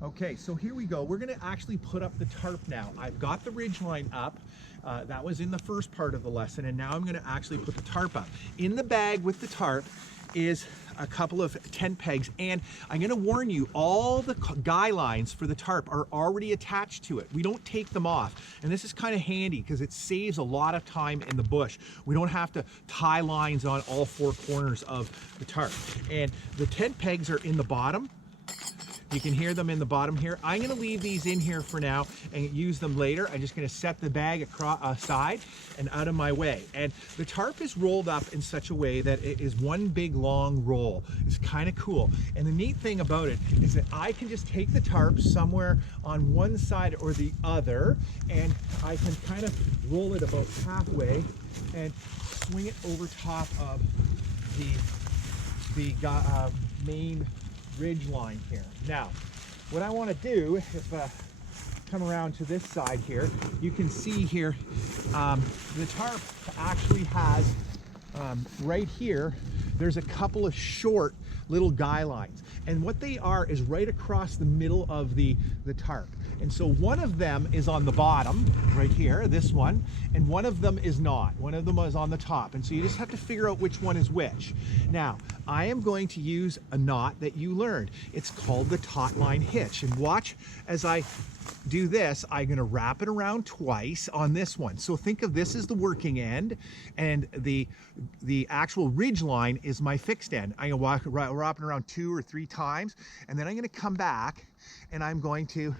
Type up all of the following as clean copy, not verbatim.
Okay, so here we go. We're gonna actually put up the tarp now. I've got the ridge line up. That was in the first part of the lesson, and now I'm gonna actually put the tarp up. In the bag with the tarp is a couple of tent pegs, and I'm gonna warn you, all the guy lines for the tarp are already attached to it. We don't take them off, and this is kind of handy because it saves a lot of time in the bush. We don't have to tie lines on all four corners of the tarp. And the tent pegs are in the bottom. You can hear them in the bottom here. I'm gonna leave these in here for now and use them later. I'm just gonna set the bag across aside and out of my way. And the tarp is rolled up in such a way that it is one big long roll. It's kind of cool. And the neat thing about it is that I can just take the tarp somewhere on one side or the other, and I can kind of roll it about halfway and swing it over top of the main ridge line here. Now, what I want to do, if come around to this side here, you can see here the tarp actually has right here, there's a couple of short little guy lines, and what they are is right across the middle of the tarp. And so one of them is on the bottom right here, this one, and one of them is not. One of them is on the top, and so you just have to figure out which one is which. Now, I am going to use a knot that you learned. It's called the taut line hitch, and watch as I do this. I'm going to wrap it around twice on this one. So think of this as the working end, and the actual ridge line is my fixed end. I'm going to wrap it around 2 or 3 times, and then I'm going to come back and I'm going to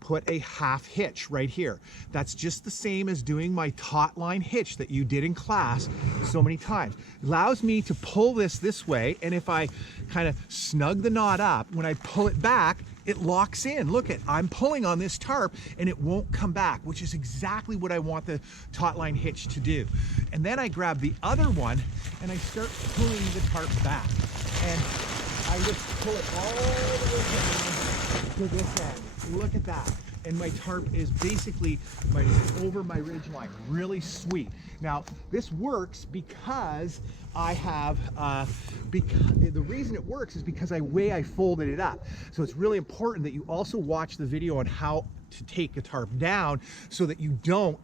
put a half hitch right here. That's just the same as doing my taut line hitch that you did in class so many times. It allows me to pull this way, and if I kind of snug the knot up, when I pull it back, it locks in. Look at, I'm pulling on this tarp and it won't come back, which is exactly what I want the taut line hitch to do. And then I grab the other one and I start pulling the tarp back. And I just pull it all the way down to this end. Look at that. And my tarp is basically over my ridge line. Really sweet. Now, this works because I have, the reason it works is because the way I folded it up. So it's really important that you also watch the video on how to take a tarp down so that you don't,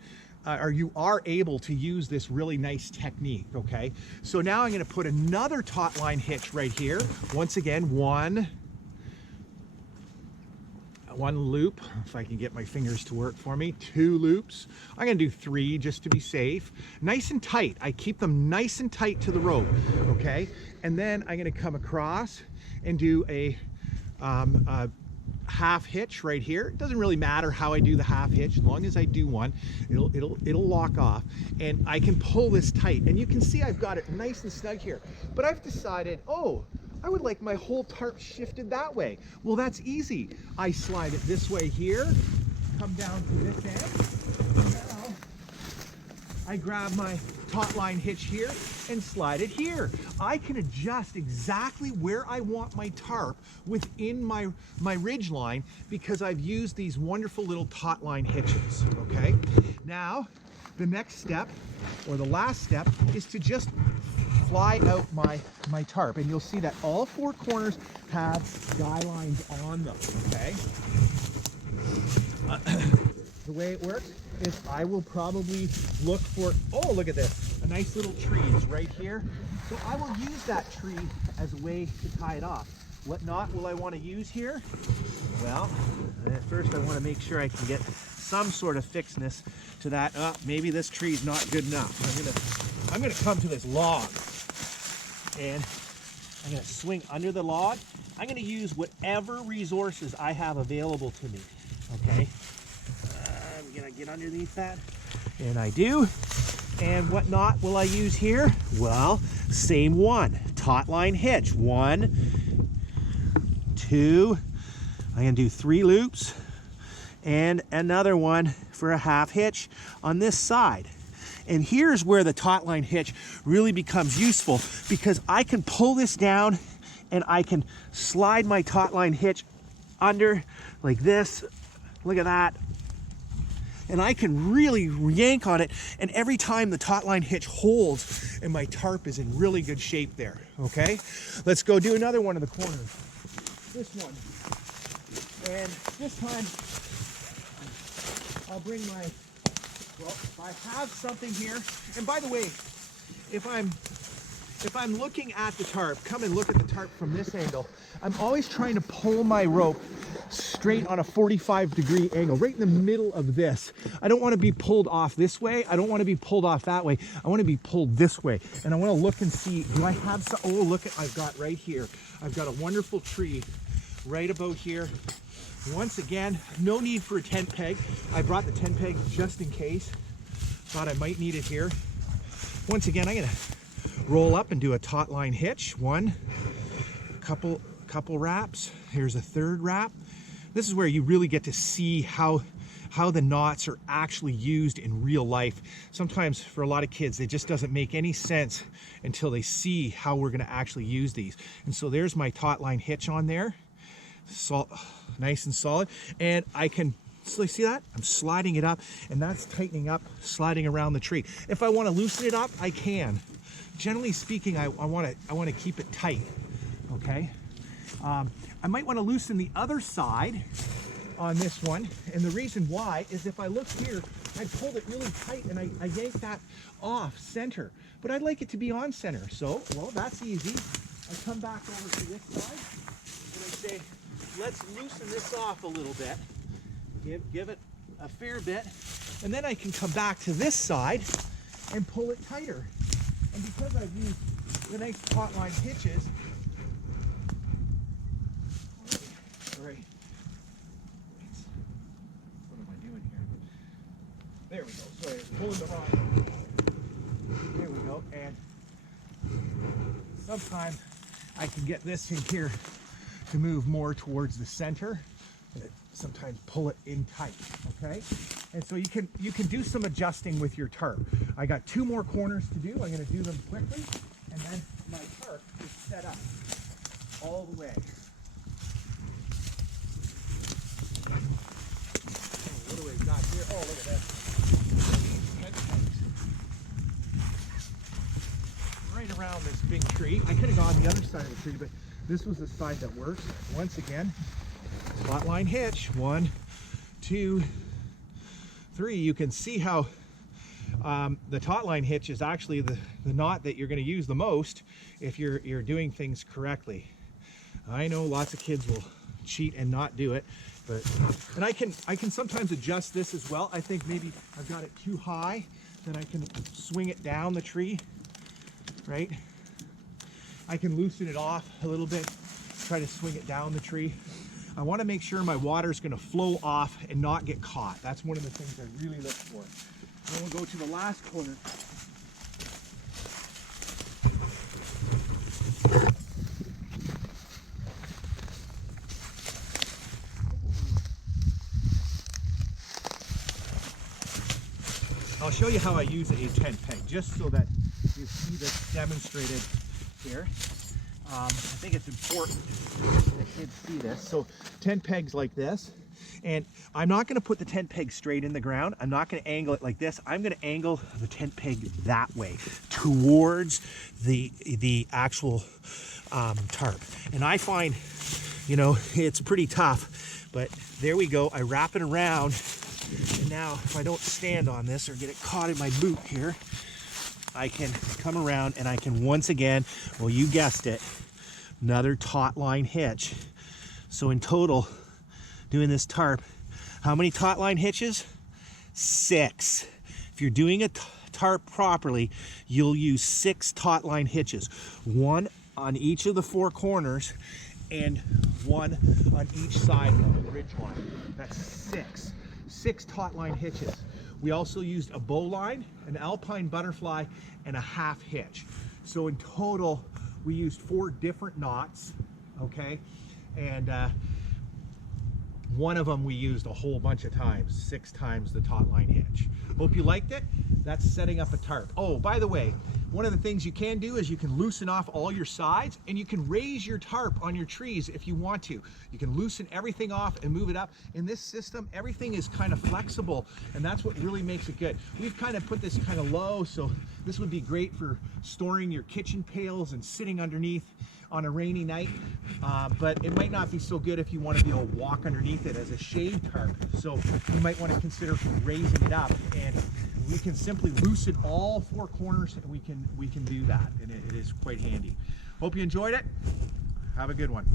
or you are able to use this really nice technique, okay? So now I'm gonna put another taut line hitch right here. Once again, one loop, if I can get my fingers to work for me, 2 loops. I'm gonna do 3 just to be safe. Nice and tight. I keep them nice and tight to the rope, okay? And then I'm gonna come across and do a half hitch right here. It doesn't really matter how I do the half hitch, as long as I do one, it'll lock off, and I can pull this tight. And you can see I've got it nice and snug here. But I've decided, oh, I would like my whole tarp shifted that way. Well, that's easy. I slide it this way here, come down to this end. Now, I grab my taut line hitch here and slide it here. I can adjust exactly where I want my tarp within my ridge line because I've used these wonderful little taut line hitches, okay? Now, the next step, or the last step, is to just fly out my tarp, and you'll see that all 4 corners have guy lines on them, okay? The way it works is I will probably look for, oh, look at this, a nice little tree is right here. So I will use that tree as a way to tie it off. What knot will I want to use here? Well, at first I want to make sure I can get some sort of fixedness to that. Maybe this tree is not good enough. I'm gonna come to this log, and I'm gonna swing under the log. I'm gonna use whatever resources I have available to me, okay? I'm gonna get underneath that, and I do. And what knot will I use here? Well, same one, taut line hitch. 1, 2, I'm gonna do 3 loops, and another one for a half hitch on this side. And here's where the taut line hitch really becomes useful, because I can pull this down and I can slide my taut line hitch under like this. Look at that. And I can really yank on it, and every time the taut line hitch holds, and my tarp is in really good shape there, okay? Let's go do another one of the corners. This one And this time, I'll bring my, well, if I have something here, and by the way, if I'm looking at the tarp, come and look at the tarp from this angle, I'm always trying to pull my rope straight on a 45-degree angle, right in the middle of this. I don't want to be pulled off this way. I don't want to be pulled off that way. I want to be pulled this way. And I want to look and see, do I have some, oh, look at, I've got right here. I've got a wonderful tree right about here. Once again, no need for a tent peg. I brought the tent peg just in case. Thought I might need it here. Once again, I'm gonna roll up and do a taut line hitch. One, couple wraps. Here's a third wrap. This is where you really get to see how the knots are actually used in real life. Sometimes for a lot of kids, it just doesn't make any sense until they see how we're gonna actually use these. And so there's my taut line hitch on there. Nice and solid. And I can, so you see that? I'm sliding it up, and that's tightening up, sliding around the tree. If I want to loosen it up, I can. Generally speaking, I want to keep it tight, okay? I might want to loosen the other side on this one, and the reason why is if I look here, I pulled it really tight and I yanked that off center, but I'd like it to be on center. So, well, that's easy. I come back over to this side and I say, let's loosen this off a little bit, give it a fair bit, and then I can come back to this side and pull it tighter. And because I've used the nice taut line hitches, sorry, what am I doing here? There we go. Sorry, I was pulling the wrong. There we go. And sometimes I can get this in here to move more towards the center. Sometimes pull it in tight, okay? And so you can do some adjusting with your tarp. I got 2 more corners to do. I'm gonna do them quickly, and then my tarp is set up all the way. Oh, what do we got here? Oh, look at that. Right around this big tree. I could have gone the other side of the tree, but this was the side that works. Once again, taut line hitch. 1, 2, 3. You can see how the taut line hitch is actually the knot that you're going to use the most if you're doing things correctly. I know lots of kids will cheat and not do it, but and I can sometimes adjust this as well. I think maybe I've got it too high, then I can swing it down the tree, right? I can loosen it off a little bit, try to swing it down the tree. I want to make sure my water is going to flow off and not get caught. That's one of the things I really look for. Then we'll go to the last corner. I'll show you how I use a tent peg, just so that you see this demonstrated here. I think it's important that kids see this. So tent pegs like this, and I'm not going to put the tent peg straight in the ground. I'm not going to angle it like this. I'm going to angle the tent peg that way towards the actual tarp. And I find, you know, it's pretty tough, but there we go. I wrap it around, and now if I don't stand on this or get it caught in my boot here, I can come around and I can once again, well, you guessed it, another taut line hitch. So in total, doing this tarp, how many taut line hitches? 6. If you're doing a tarp properly, you'll use 6 taut line hitches. 1 on each of the 4 corners and 1 on each side of the ridge line. That's 6. 6 taut line hitches. We also used a bow line, an alpine butterfly, and a half hitch. So in total, we used 4 different knots, okay? And one of them we used a whole bunch of times, 6 times the taut line hitch. Hope you liked it. That's setting up a tarp. Oh, by the way, one of the things you can do is you can loosen off all your sides, and you can raise your tarp on your trees if you want to. You can loosen everything off and move it up. In this system, everything is kind of flexible, and that's what really makes it good. We've kind of put this kind of low, so This would be great for storing your kitchen pails and sitting underneath on a rainy night, but it might not be so good if you want to be able to walk underneath it as a shade tarp. So you might want to consider raising it up, and we can simply loosen all four corners, and we can do that, and it is quite handy. Hope you enjoyed it. Have a good one.